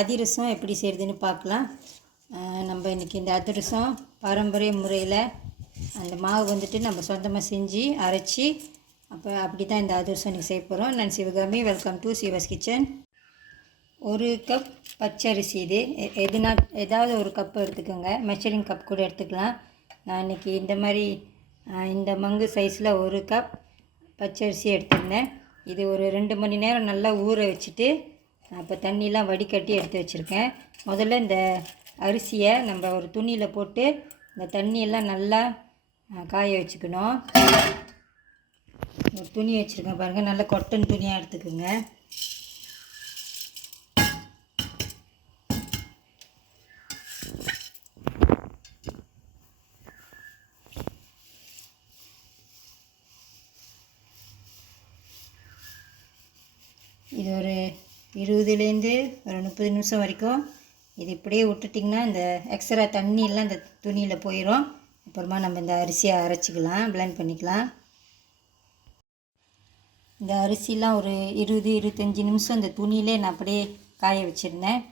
அதிரசம் எப்படி செய்கிறதுன்னு பார்க்கலாம். நம்ம இன்றைக்கி இந்த அதிரசம் பாரம்பரிய முறையில் அந்த மாவு வந்துட்டு நம்ம சொந்தமாக செஞ்சு அரைச்சி அப்படி தான் இந்த அதிரசம் இன்றைக்கி செய்ய போகிறோம். நான் Sivakami. Welcome to Siva's kitchen. 1 cup பச்சரிசி. இது ஏதாவது ஒரு கப்பு எடுத்துக்கோங்க. மெஷரிங் கப் கூட எடுத்துக்கலாம். நான் இன்றைக்கி இந்த மங்கு சைஸில் 1 கப் பச்சரிசி எடுத்துருந்தேன். இது ஒரு 2 மணி நேரம் நல்லா ஊற வச்சுட்டு இப்போ தண்ணியெலாம் வடிகட்டி எடுத்து வச்சுருக்கேன். முதல்ல இந்த அரிசியை நம்ம ஒரு துணியில் போட்டு இந்த தண்ணியெல்லாம் நல்லா காய வச்சுக்கணும். ஒரு துணி வச்சுருக்கேன் பாருங்கள், நல்லா கொட்டன் துணியாக எடுத்துக்கோங்க. இது ஒரு 20லேருந்து ஒரு 30 நிமிஷம் வரைக்கும் இது இப்படியே விட்டுட்டிங்கன்னா இந்த எக்ஸ்ட்ரா தண்ணியெல்லாம் இந்த துணியில் போயிடும். அப்புறமா நம்ம இந்த அரிசியை அரைச்சிக்கலாம், பிளெண்ட் பண்ணிக்கலாம். இந்த அரிசிலாம் ஒரு 20-25 நிமிஷம் இந்த துணியிலே நான் அப்படியே காய வச்சுருந்தேன்.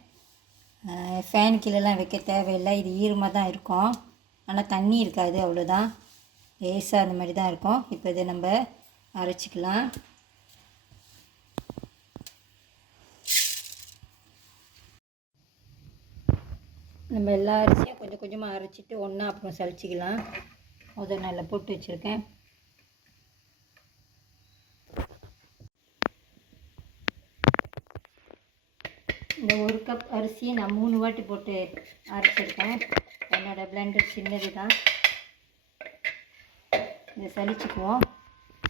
ஃபேன் கீழெல்லாம் வைக்க தேவையில்லை. இது ஈரமாக தான் இருக்கும், ஆனால் தண்ணி இருக்காது, அவ்வளோதான். லேசாக அந்த மாதிரி தான் இருக்கும். இப்போ இதை நம்ம அரைச்சிக்கலாம். நம்ம எல்லா அரிசியும் கொஞ்சம் கொஞ்சமாக அரைச்சிட்டு ஒன்றா அப்புறம் சளிச்சிக்கலாம். முதல் நல்லா போட்டு வச்சுருக்கேன். இந்த 1 கப் அரிசியை நான் 3 வாட்டி போட்டு அரைச்சிருக்கேன். என்னோடய பிளெண்டர் சின்னது தான். இதை சளிச்சிக்குவோம்.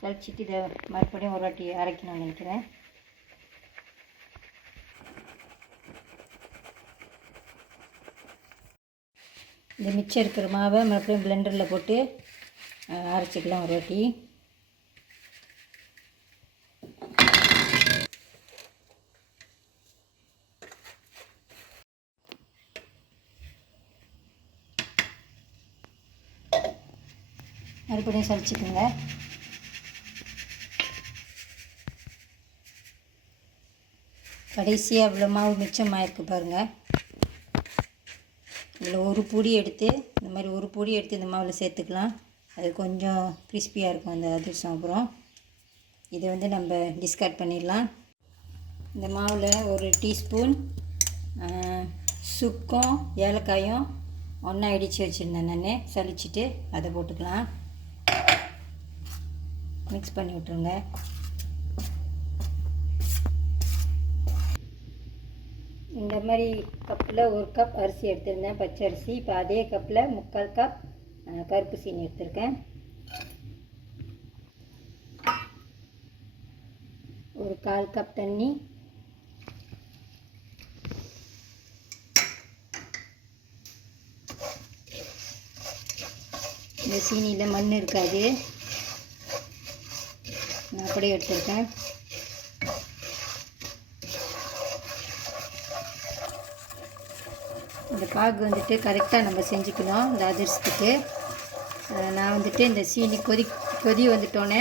சளிச்சிட்டு இதை மறுபடியும் ஒரு வாட்டி அரைக்கணும்னு நினைக்கிறேன். இந்த மிச்சம் இருக்கிற மாவை மறுபடியும் பிளெண்டரில் போட்டு அரைச்சிக்கலாம் ஒரு வாட்டி. மறுபடியும் சளிச்சிக்கோங்க. கடைசியாக இவ்வளோ மாவு மிச்சமாக இருக்குது பாருங்கள். இதில் ஒரு பொடி எடுத்து இந்த மாதிரி ஒரு பொடி எடுத்து இந்த மாவில் சேர்த்துக்கலாம். அது கொஞ்சம் கிறிஸ்பியாக இருக்கும் அந்த அதிரசம். அப்புறம் இதை நம்ம டிஸ்கார்ட் பண்ணிடலாம். இந்த மாவில் ஒரு டீஸ்பூன் சுக்கும் ஏலக்காயும் ஒன்றா இடித்து வச்சுருந்தேன் நான், சளிச்சிட்டு அதை போட்டுக்கலாம். மிக்ஸ் பண்ணி விட்ருங்க. இந்த மாதிரி கப்பில் 1 கப் அரிசி எடுத்திருந்தேன், பச்சை அரிசி. இப்போ அதே கப்பில் 3/4 கப் கருப்பு சீனி எடுத்திருக்கேன். ஒரு 1/4 கப் தண்ணி. இந்த சீனியில் மண் இருக்காது, நான் அப்படியே எடுத்திருக்கேன். இந்த பாகு வந்துட்டு கரெக்டாக நம்ம செஞ்சுக்கணும் இந்த அதிரசத்துக்கு. நான் வந்துட்டு இந்த சீனி கொதி வந்துட்டோன்னே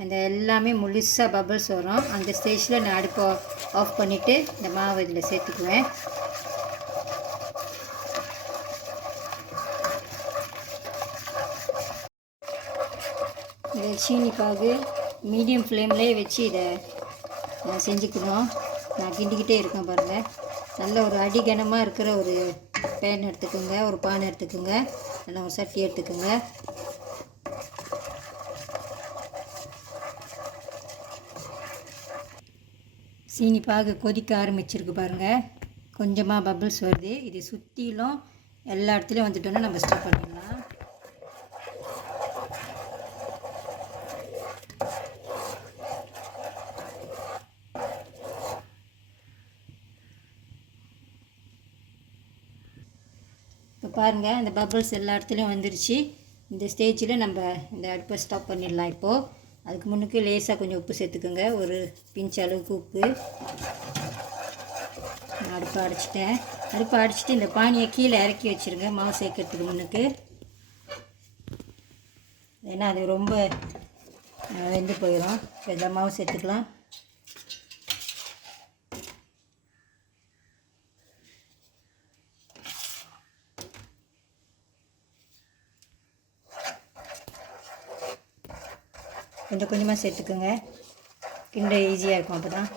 அந்த எல்லாமே முழுசாக பபிள்ஸ் வரும். அந்த ஸ்டேஜில் நான் அடுப்பை ஆஃப் பண்ணிவிட்டு இந்த மாவு இதில் சேர்த்துக்குவேன். இந்த சீனி பாகு மீடியம் ஃப்ளேம்லேயே வச்சு இதை செஞ்சுக்கணும். நான் கிண்டிக்கிட்டே இருக்கேன் பாருங்கள். நல்ல ஒரு அடிகனமாக இருக்கிற ஒரு பேன் எடுத்துக்கோங்க, ஒரு பானை எடுத்துக்கோங்க, நல்லா ஒரு சட்டி எடுத்துக்கோங்க. சீனி பாகு கொதிக்க ஆரம்பிச்சிருக்கு பாருங்கள். கொஞ்சமாக பபிள்ஸ் வருது. இது சுற்றிலும் எல்லா இடத்துலையும் வந்துட்டோன்னா நம்ம ஸ்டாப் பண்ணிடலாம். இப்போ பாருங்கள், இந்த பபிள்ஸ் எல்லா இடத்துலையும் வந்துருச்சு. இந்த ஸ்டேஜில் நம்ம இந்த அடுப்பை ஸ்டாப் பண்ணிடலாம். இப்போது அதுக்கு முன்னுக்கு லேசாக கொஞ்சம் உப்பு சேர்த்துக்கோங்க, ஒரு பிஞ்ச் அளவுக்கு உப்பு. நான் அடுப்பை அடிச்சுட்டு இந்த பானியை கீழே இறக்கி வச்சுருங்க மாவு சேர்க்கறதுக்கு முன்னுக்கு. ஏன்னா அது ரொம்ப வெந்து போயிடும். எல்லா மாவு சேர்த்துக்கலாம். கொஞ்சம் கொஞ்சமாக சேர்த்துக்குங்க, கிண்ட ஈஸியாக இருக்கும். அப்போ தான்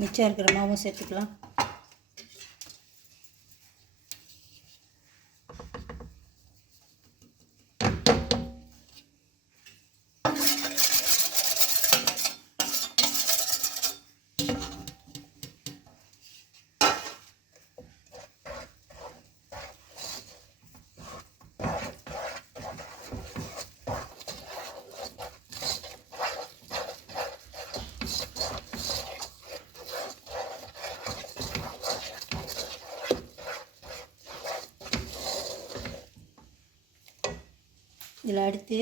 மிச்சம் இருக்கிற மாவும் சேர்த்துக்கலாம். இதில் அடுத்து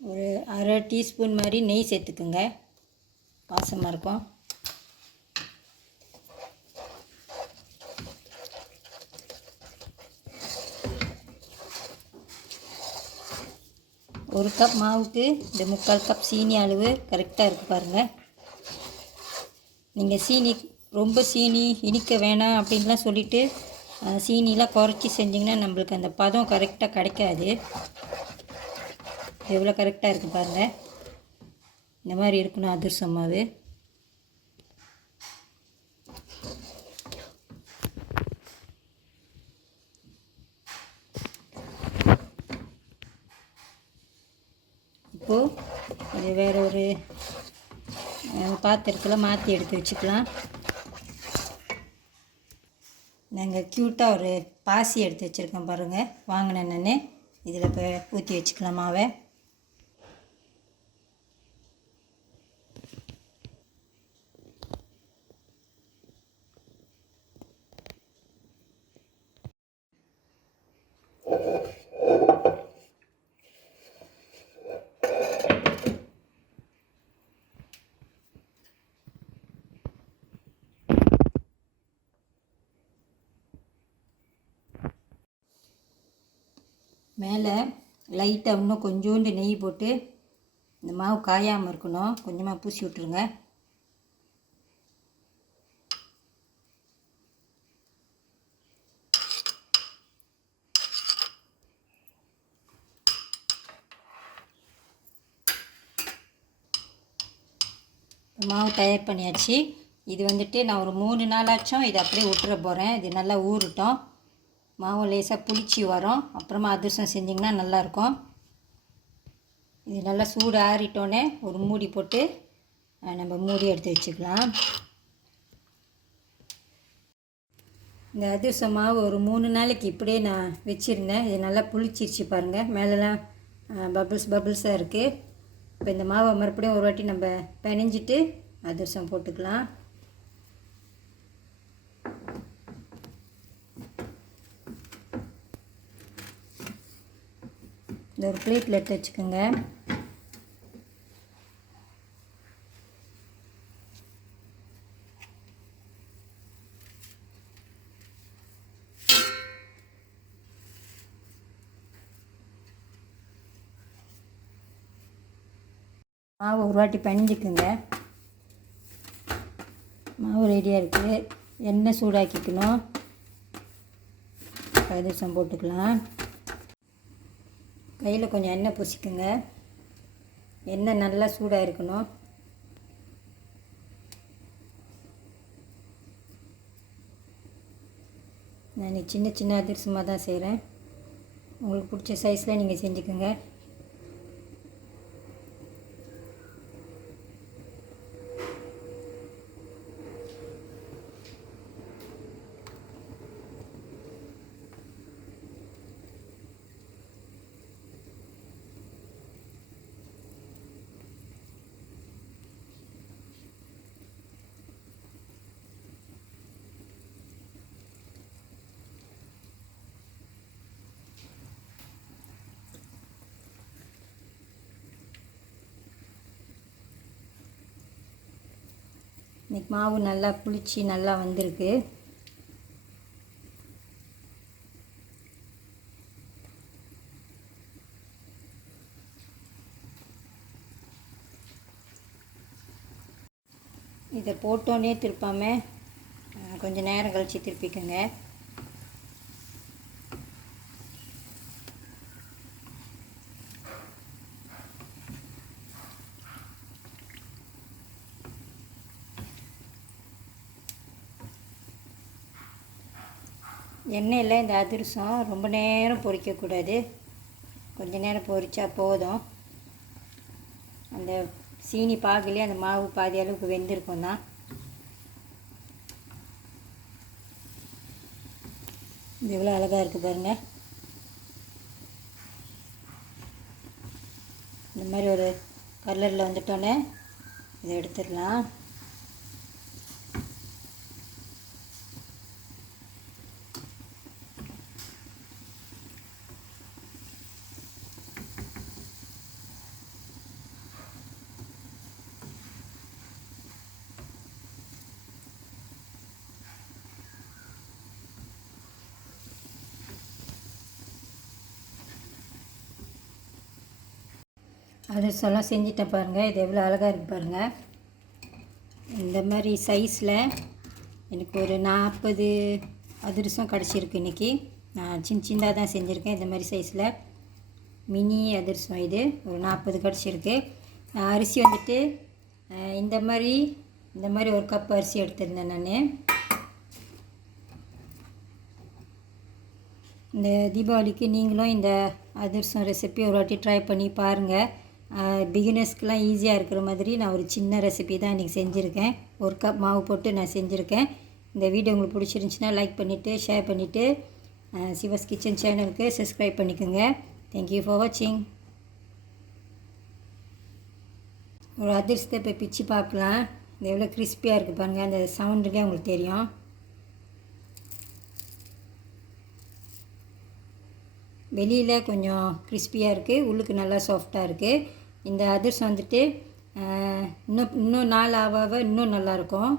ஒரு அரை டீஸ்பூன் மாதிரி நெய் சேர்த்துக்குங்க, வாசமாக இருக்கும். ஒரு கப் மாவுக்கு இந்த 3/4 கப் சீனி அளவு கரெக்டாக இருக்குது பாருங்கள். நீங்கள் சீனி ரொம்ப இனிக்க வேணாம் அப்படின்லாம் சொல்லிவிட்டு சீனிலாம் குறைச்சி செஞ்சிங்கன்னா நம்மளுக்கு அந்த பதம் கரெக்டாக கிடைக்காது. எவ்வளோ கரெக்டாக இருக்குது பாருங்கள். இந்த மாதிரி இருக்கணும் அதிரசம் மாவு. இப்போது இது வேறு ஒரு பாத்திரத்தில் மாற்றி எடுத்து வச்சுக்கலாம். நாங்கள் க்யூட்டாக ஒரு பாசி எடுத்து வச்சுருக்கேன் பாருங்கள், வாங்கினேன் நான். இதில் இப்போ ஊற்றி வச்சுக்கலாம் மாவை. மேலே லைட்டாக இன்னும் கொஞ்சோண்டு நெய் போட்டு இந்த மாவு காயாமல் இருக்கணும், கொஞ்சமாக பூசி விட்ருங்க. மாவு தயார் பண்ணியாச்சு. இது வந்துட்டு நான் ஒரு 3 நாளாச்சும் இதை அப்படியே விட்டுற போகிறேன். இது நல்லா ஊறட்டும், மாவு லேசாக புளிச்சி வரும். அப்புறமா அதிரசம் செஞ்சிங்கன்னா நல்லாயிருக்கும். இது நல்லா சூடு ஆறிட்டோன்னே ஒரு மூடி போட்டு நம்ம மூடி எடுத்து வச்சுக்கலாம். இந்த அதிரசம் மாவு ஒரு 3 நாளைக்கு இப்படியே நான் வச்சுருந்தேன். இது நல்லா புளிச்சிருச்சு பாருங்கள், மேலெலாம் பபிள்ஸாக இருக்குது. இப்போ இந்த மாவை மறுபடியும் ஒரு வாட்டி நம்ம பிணைஞ்சிட்டு அதிரசம் போட்டுக்கலாம். இந்த ஒரு பிளேட்டில் எடுத்து வச்சுக்கோங்க. மாவு ஒரு வாட்டி பிணைஞ்சிக்குங்க. மாவு ரெடியாக இருக்குது. எண்ணெய் சூடாக்கிக்கணும், அதிரசம் போட்டுக்கலாம். கையில் கொஞ்சம் எண்ணெய் பூசிக்குங்க. எண்ணெய் நல்லா சூடாக இருக்கணும். நான் சின்ன சின்ன அதிரசமாக தான் செய்கிறேன். உங்களுக்கு பிடிச்ச சைஸில் நீங்கள் செஞ்சுக்கோங்க. இன்றைக்கி மாவு நல்லா புளிச்சு நல்லா வந்திருக்கு. இதை போட்டோன்னே திருப்பாமல் கொஞ்சம் நேரம் கழித்து திருப்பிக்கோங்க. எண்ணெயில் இந்த அதிரசம் ரொம்ப நேரம் பொரிக்கக்கூடாது, கொஞ்சம் நேரம் பொரித்தா போதும். அந்த சீனி பாகுலேயே அந்த மாவு பாதி அளவுக்கு வெந்திருக்கும் தான். இது எவ்வளோ அழகாக இருக்குது பாருங்கள். இந்த மாதிரி ஒரு கலரில் வந்துட்டோன்னே இதை எடுத்துடலாம். அதிரசம்லாம் செஞ்சுட்டேன் பாருங்கள். இது எவ்வளோ அழகாக இருக்குது பாருங்கள். இந்த மாதிரி சைஸில் எனக்கு ஒரு 40 அதிரசம் கிடச்சிருக்கு இன்றைக்கி. நான் சின்னதாக தான் செஞ்சுருக்கேன். இந்த மாதிரி சைஸில் மினி அதிரசம் இது ஒரு 40 கிடச்சிருக்கு. நான் அரிசி வந்துட்டு இந்த மாதிரி ஒரு கப் அரிசி எடுத்திருந்தேன் நான். இந்த தீபாவளிக்கு நீங்களும் இந்த அதிரசம் ரெசிபி ஒரு வாட்டி ட்ரை பண்ணி பாருங்கள். பிகினர்ஸ்க்கெலாம் ஈஸியாக இருக்கிற மாதிரி நான் ஒரு சின்ன ரெசிபி தான் இன்றைக்கி செஞ்சுருக்கேன். ஒரு கப் மாவு போட்டு நான் செஞ்சுருக்கேன். இந்த வீடியோ உங்களுக்கு பிடிச்சிருந்துச்சின்னா லைக் பண்ணிவிட்டு ஷேர் பண்ணிவிட்டு சிவாஸ் கிச்சன் சேனலுக்கு சப்ஸ்கிரைப் பண்ணிக்கோங்க. தேங்க்யூ ஃபார் வாட்சிங். ஒரு அதிரசத்தை இப்போ பிச்சு பார்க்கலாம். இது எவ்வளோ கிறிஸ்பியாக இருக்குது பாருங்கள். அந்த சவுண்டுலேயே உங்களுக்கு தெரியும். வெளியில் கொஞ்சம் கிறிஸ்பியாக இருக்குது, உள்ளுக்கு நல்லா சாஃப்டாக இருக்குது. இந்த அதிரசம் வந்துட்டு இன்னும் நாள் ஆக இன்னும் நல்லாயிருக்கும்.